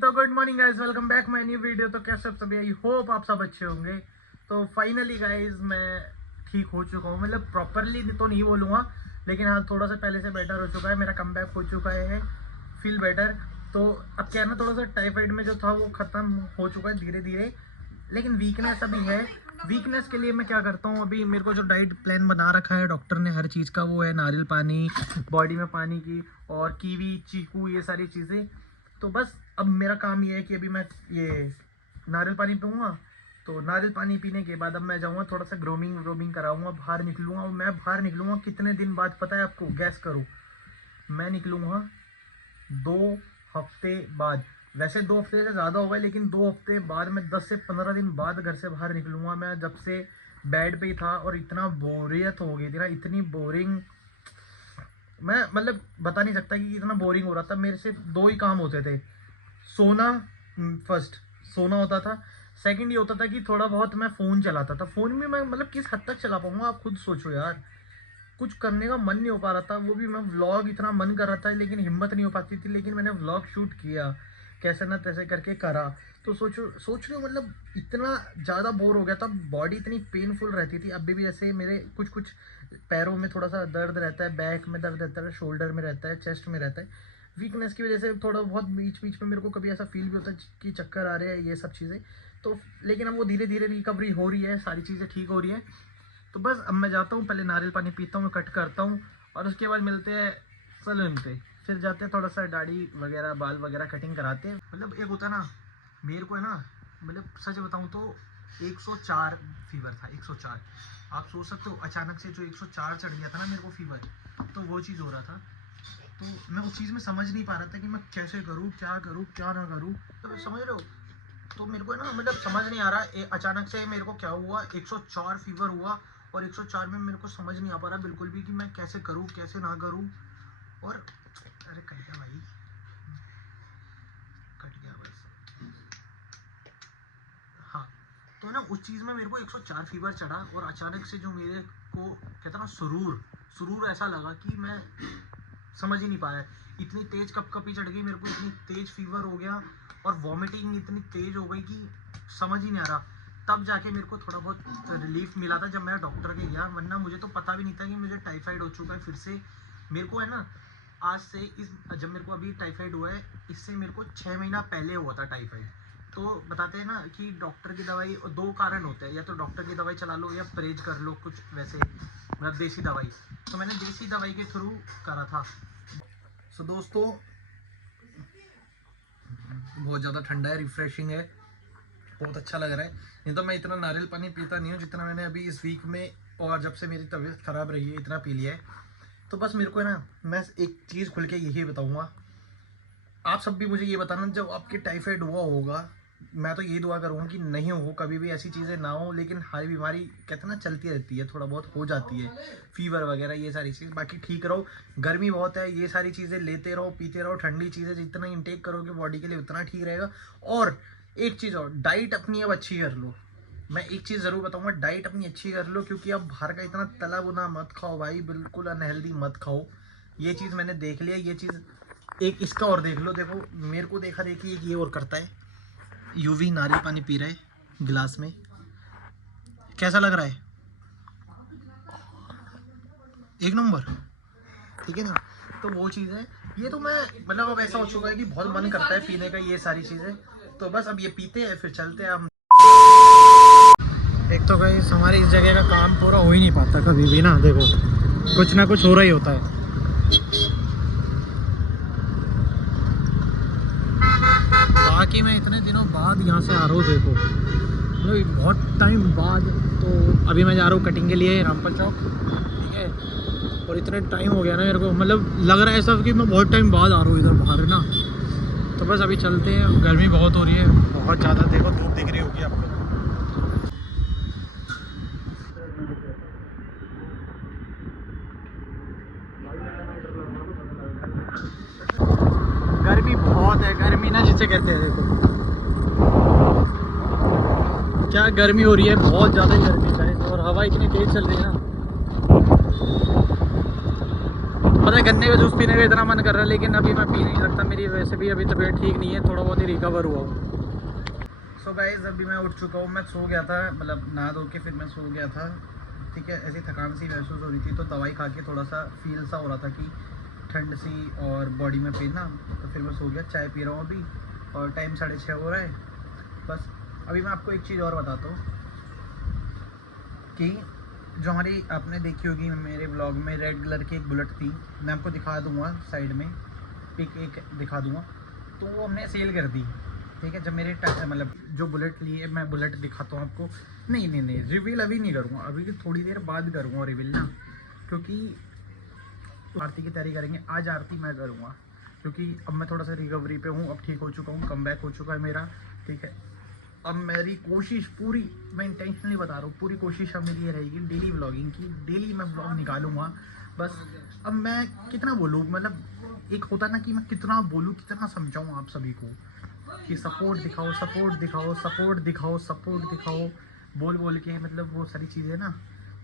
तो good morning guys, welcome back my new video. तो कैसे सब सभी, आई होप आप सब अच्छे होंगे। तो फाइनली गाइज मैं ठीक हो चुका हूँ, मतलब प्रॉपरली तो नहीं बोलूँगा, लेकिन हाँ थोड़ा सा पहले से बेटर हो चुका है, मेरा कम बैक हो चुका है, फील बेटर। तो अब क्या है ना, थोड़ा सा टाइफाइड में जो था वो ख़त्म हो चुका है धीरे धीरे, लेकिन वीकनेस अभी है। वीकनेस के लिए मैं क्या करता हूँ, अभी मेरे को जो डाइट प्लान बना रखा है डॉक्टर ने हर चीज़ का, वो है नारियल पानी, बॉडी में पानी की, और कीवी, चीकू, ये सारी चीज़ें। तो बस अब मेरा काम ये है कि अभी मैं ये नारियल पानी पीऊँगा। तो नारियल पानी पीने के बाद अब मैं जाऊँगा थोड़ा सा ग्रोमिंग कराऊँगा, बाहर निकलूँगा। और मैं बाहर निकलूँगा कितने दिन बाद पता है आपको, गैस करो, मैं निकलूँगा 2 हफ्ते बाद। वैसे 2 हफ्ते से ज़्यादा हो गए, लेकिन 2 हफ्ते बाद मैं 10 से 15 दिन बाद घर से बाहर निकलूँगा। मैं जब से बेड पे ही था और इतना बोरियत हो गई थी ना, इतनी बोरिंग, मैं मतलब बता नहीं सकता कि इतना बोरिंग हो रहा था। मेरे से 2 ही काम होते थे, सोना, फर्स्ट सोना होता था, सेकंड ये होता था कि थोड़ा बहुत मैं फ़ोन चलाता था। फ़ोन में मैं मतलब किस हद तक चला पाऊँगा आप खुद सोचो यार। कुछ करने का मन नहीं हो पा रहा था, वो भी मैं व्लॉग इतना मन कर रहा था, लेकिन हिम्मत नहीं हो पाती थी। लेकिन मैंने व्लॉग शूट किया, कैसे ना तैसे करके करा। तो सोच रहे हो मतलब इतना ज़्यादा बोर हो गया था, बॉडी इतनी पेनफुल रहती थी। अभी भी जैसे मेरे कुछ पैरों में थोड़ा सा दर्द रहता है, बैक में दर्द रहता है, शोल्डर में रहता है, चेस्ट में रहता है। वीकनेस की वजह से थोड़ा बहुत बीच बीच में मेरे को कभी ऐसा फील भी होता है कि चक्कर आ रहे हैं, ये सब चीज़ें। तो लेकिन अब वो धीरे धीरे रिकवरी हो रही है, सारी चीज़ें ठीक हो रही है। तो बस अब मैं जाता हूँ, पहले नारियल पानी पीता हूँ, कट करता हूँ, और उसके बाद मिलते हैं सैलून पे। फिर जाते हैं थोड़ा सा दाढ़ी वगैरह, बाल वगैरह कटिंग कराते हैं। मतलब एक होता है ना, मेरे को है ना, मतलब सच बताऊँ तो 104 फीवर था, 104। आप सोच सकते हो अचानक से जो 104 चढ़ गया था ना मेरे को फीवर, तो वो चीज़ हो रहा था। तो मैं उस चीज़ में समझ नहीं पा रहा था कि मैं कैसे करूँ, क्या ना करूँ। तो समझ रहे हो, तो मेरे को है ना, मतलब समझ नहीं आ रहा अचानक से मेरे को क्या हुआ, 104 फीवर हुआ। और 104 में मेरे को समझ नहीं आ पा रहा बिल्कुल भी कि मैं कैसे करूँ, कैसे ना करूँ। और अरे कट गया भाई, कट गया बस। हाँ, तो ना उस चीज़ में मेरे को 104 फीवर चढ़ा, और अचानक से जो मेरे को कहता ना सुरूर ऐसा लगा कि मैं समझ ही नहीं पाया। इतनी तेज कपकपी चढ़ गई मेरे को, इतनी तेज फीवर हो गया, और वॉमिटिंग इतनी तेज हो गई कि समझ ही नहीं आ रहा। तब जाके मेरे को थोड़ा बहुत रिलीफ मिला था जब मैं डॉक्टर के गया, वरना मुझे तो पता भी नहीं था कि मुझे टाइफाइड हो चुका है फिर से। मेरे को है ना, आज से जब मेरे को अभी टाइफाइड हुआ है, इससे मेरे को 6 महीना पहले हुआ था टाइफाइड। तो बताते हैं ना कि डॉक्टर की दवाई, 2 कारण होते हैं, या तो डॉक्टर की दवाई चला लो या परहेज कर लो कुछ वैसे, मतलब देसी दवाई। तो मैंने देसी दवाई के थ्रू करा था। सो दोस्तों, बहुत ज़्यादा ठंडा है, रिफ्रेशिंग है, बहुत अच्छा लग रहा है। नहीं तो मैं इतना नारियल पानी पीता नहीं हूँ जितना मैंने अभी इस वीक में, और जब से मेरी तबीयत ख़राब रही है, इतना पी लिया है। तो बस मेरे को है ना, मैं एक चीज़ खुल के यही बताऊँगा, आप सब भी मुझे ये बताना, जब आपके टाइफाइड हुआ होगा, मैं तो यही दुआ करूँगा कि नहीं हो, कभी भी ऐसी चीज़ें ना हो। लेकिन हर बीमारी कहते हैं ना चलती रहती है, थोड़ा बहुत हो जाती है, फीवर वगैरह ये सारी चीज़। बाकी ठीक रहो, गर्मी बहुत है, ये सारी चीज़ें लेते रहो, पीते रहो, ठंडी चीज़ें जितना इंटेक करोगे बॉडी के लिए उतना ठीक रहेगा। और एक चीज़ और, डाइट अपनी अब अच्छी कर लो। मैं एक चीज़ ज़रूर बताऊँगा, डाइट अपनी अच्छी कर लो, क्योंकि अब बाहर का इतना तला भुना मत खाओ भाई, बिल्कुल अनहेल्दी मत खाओ। ये चीज़ मैंने देख लिया, ये चीज़। एक इसका और देख लो, देखो मेरे को देखा देखी एक ये और करता है, यूवी नारियल पानी पी रहा है गिलास में, कैसा लग रहा है? एक नंबर, ठीक है ना। तो वो चीज़ है, ये तो मैं मतलब अब ऐसा हो चुका है कि बहुत मन करता है पीने का ये सारी चीज़ें। तो बस अब ये पीते हैं, फिर चलते हैं हम। एक तो भाई हमारी इस जगह का काम पूरा हो ही नहीं पाता कभी भी ना, देखो कुछ ना कुछ हो रहा ही होता है। बाकी मैं इतने दिनों बाद यहाँ से आ रहा हूँ, देखो मतलब बहुत टाइम बाद। तो अभी मैं जा रहा हूँ कटिंग के लिए रामपल चौक, ठीक है। और इतने टाइम हो गया ना मेरे को, मतलब लग रहा है ऐसा कि मैं बहुत टाइम बाद आ रहा हूँ इधर बाहर ना। तो बस अभी चलते हैं, गर्मी बहुत हो रही है, बहुत ज़्यादा, देखो धूप दिख रही होगी आपको। गर्मी बहुत है, गर्मी ना जिसे कहते हैं, देखो क्या गर्मी हो रही है, बहुत ज़्यादा गर्मी है। और हवा इतनी तेज चल रही है ना, पता है गन्ने का जूस पीने का इतना मन कर रहा है, लेकिन अभी मैं पी नहीं सकता, मेरी वैसे भी अभी तबीयत ठीक नहीं है, थोड़ा बहुत ही रिकवर हुआ हूँ। सो गाइस अभी मैं उठ चुका हूँ, मैं सो गया था, मतलब नहा धो के फिर मैं सो गया था, ठीक है। ऐसी थकान सी महसूस हो रही थी, तो दवाई खा के थोड़ा सा फील सा हो रहा था कि ठंड सी और बॉडी में पेन ना, तो फिर मैं सो गया। चाय पी रहा हूँ अभी और टाइम 6:30 हो रहा है। बस अभी मैं आपको एक चीज़ और बताता हूँ कि जो हमारी आपने देखी होगी मेरे ब्लॉग में रेड कलर की एक बुलेट थी, मैं आपको दिखा दूंगा साइड में, पिक एक दिखा दूंगा, तो वो हमने सेल कर दी, ठीक है। जब मेरे मतलब जो बुलेट ली है, मैं बुलेट दिखाता हूँ आपको। नहीं रिवील अभी नहीं करूँगा, अभी की थोड़ी देर बाद करूँगा रिवील ना, क्योंकि आरती की तैयारी करेंगे। आज आरती मैं करूँगा क्योंकि अब मैं थोड़ा सा रिकवरी पे हूँ, अब ठीक हो चुका हूँ, कम बैक हो चुका है मेरा, ठीक है। अब मेरी कोशिश पूरी, मैं इंटेंशनली बता रहा हूँ, पूरी कोशिश अब मेरी ये रहेगी डेली व्लॉगिंग की, डेली मैं व्लॉग निकालूंगा। बस अब मैं कितना बोलूँ, मतलब एक होता ना कि मैं कितना बोलूँ, कितना समझाऊँ आप सभी को कि सपोर्ट दिखाओ, सपोर्ट दिखाओ, सपोर्ट दिखाओ, सपोर्ट दिखाओ, बोल बोल के, मतलब वो सारी चीज़ें ना।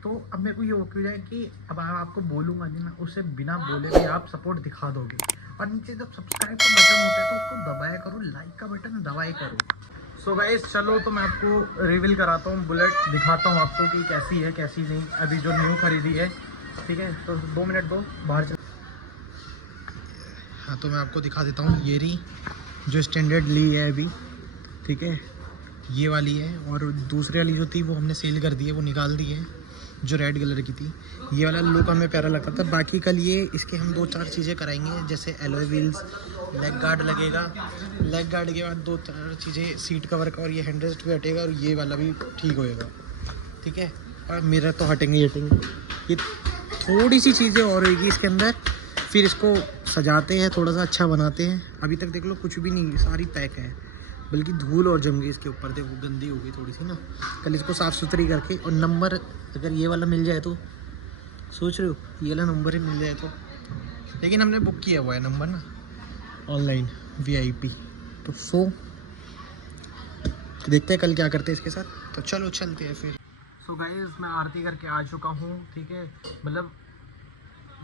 तो अब मेरे को ये हो जाए कि अब आपको बोलूँगा नहीं, मैं उससे बिना बोले भी आप सपोर्ट दिखा दोगे। और नीचे जब सब्सक्राइब का बटन होता है तो उसको दबाया करो, लाइक का बटन दबाया करो। सो गाइस चलो, तो मैं आपको रिवील कराता हूँ, बुलेट दिखाता हूँ आपको कि कैसी है कैसी नहीं, अभी जो न्यू खरीदी है, ठीक है। तो 2 मिनट दो, बाहर चल। हाँ तो मैं आपको दिखा देता हूँ, ये रही जो स्टैंडर्ड ली है अभी, ठीक है, ये वाली है। और दूसरी वाली जो थी वो हमने सेल कर दी है, वो निकाल दी है, जो रेड कलर की थी। ये वाला लुक हमें प्यारा लगता था। बाकी कल ये इसके हम 2-4 चीज़ें कराएंगे, जैसे एलॉय व्हील्स, लेग गार्ड लगेगा, लेग गार्ड के बाद 2-4 चीज़ें, सीट कवर का, और ये हैंडरेस्ट भी हटेगा और ये वाला भी ठीक होएगा, ठीक है। और मिरर तो हटेंगे ये थोड़ी सी चीज़ें और होगी इसके अंदर, फिर इसको सजाते हैं, थोड़ा सा अच्छा बनाते हैं। अभी तक देख लो कुछ भी नहीं, सारी पैक है, बल्कि धूल और जम गई इसके ऊपर, देखो गंदी हो गई थोड़ी सी ना। कल इसको साफ़ सुथरी करके, और नंबर अगर ये वाला मिल जाए तो, सोच रहे हो ये वाला नंबर ही मिल जाए तो, लेकिन हमने बुक किया हुआ है नंबर ना ऑनलाइन VIP, तो देखते हैं कल क्या करते हैं इसके साथ। तो चलो चलते हैं फिर। सो गाइस मैं आरती करके आ चुका हूँ, ठीक है। मतलब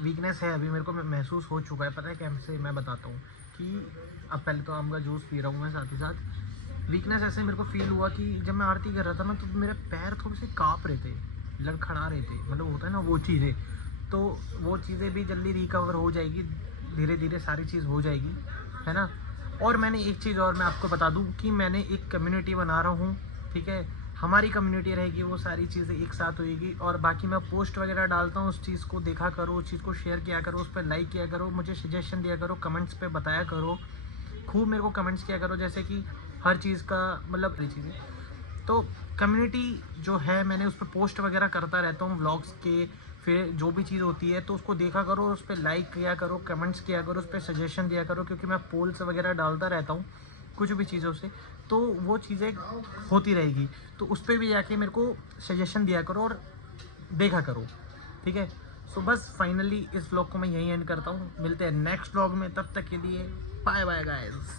वीकनेस है अभी मेरे को, महसूस हो चुका है, पता है कैसे, मैं बताता हूँ कि अब पहले तो आम का जूस पी रहा हूँ मैं, साथ ही साथ वीकनेस ऐसे मेरे को फील हुआ कि जब मैं आरती कर रहा था ना, तो मेरे पैर थोड़े से काँप रहे थे, लड़खड़ा रहे थे, मतलब होता है ना वो चीज़ें। तो वो चीज़ें भी जल्दी रिकवर हो जाएगी, धीरे धीरे सारी चीज़ हो जाएगी, है ना। और मैंने एक चीज़ और मैं आपको बता दूँ कि मैंने एक कम्युनिटी बना रहा हूँ, ठीक है। हमारी कम्युनिटी रहेगी, वो सारी चीज़ें एक साथ होएगी। और बाकी मैं पोस्ट वगैरह डालता हूँ, उस चीज़ को देखा करो, उस चीज़ को शेयर किया करो, उस पर लाइक किया करो, मुझे सजेशन दिया करो, कमेंट्स पे बताया करो, खूब मेरे को कमेंट्स किया करो, जैसे कि हर चीज़ का मतलब हर चीज़ें। तो कम्युनिटी जो है, मैंने उस पर पोस्ट वगैरह करता रहता हूँ व्लॉग्स के, फिर जो भी चीज़ होती है तो उसको देखा करो, उस पर लाइक किया करो, कमेंट्स किया करो, उस पर सजेशन दिया करो, क्योंकि मैं पोल्स वगैरह डालता रहता हूँ कुछ भी चीज़ों से, तो वो चीज़ें होती रहेगी। तो उस पर भी जाके मेरे को सजेशन दिया करो और देखा करो, ठीक है। सो बस फाइनली इस व्लॉग को मैं यहीं एंड करता हूँ, मिलते हैं नेक्स्ट व्लॉग में, तब तक के लिए बाय बाय गाइस।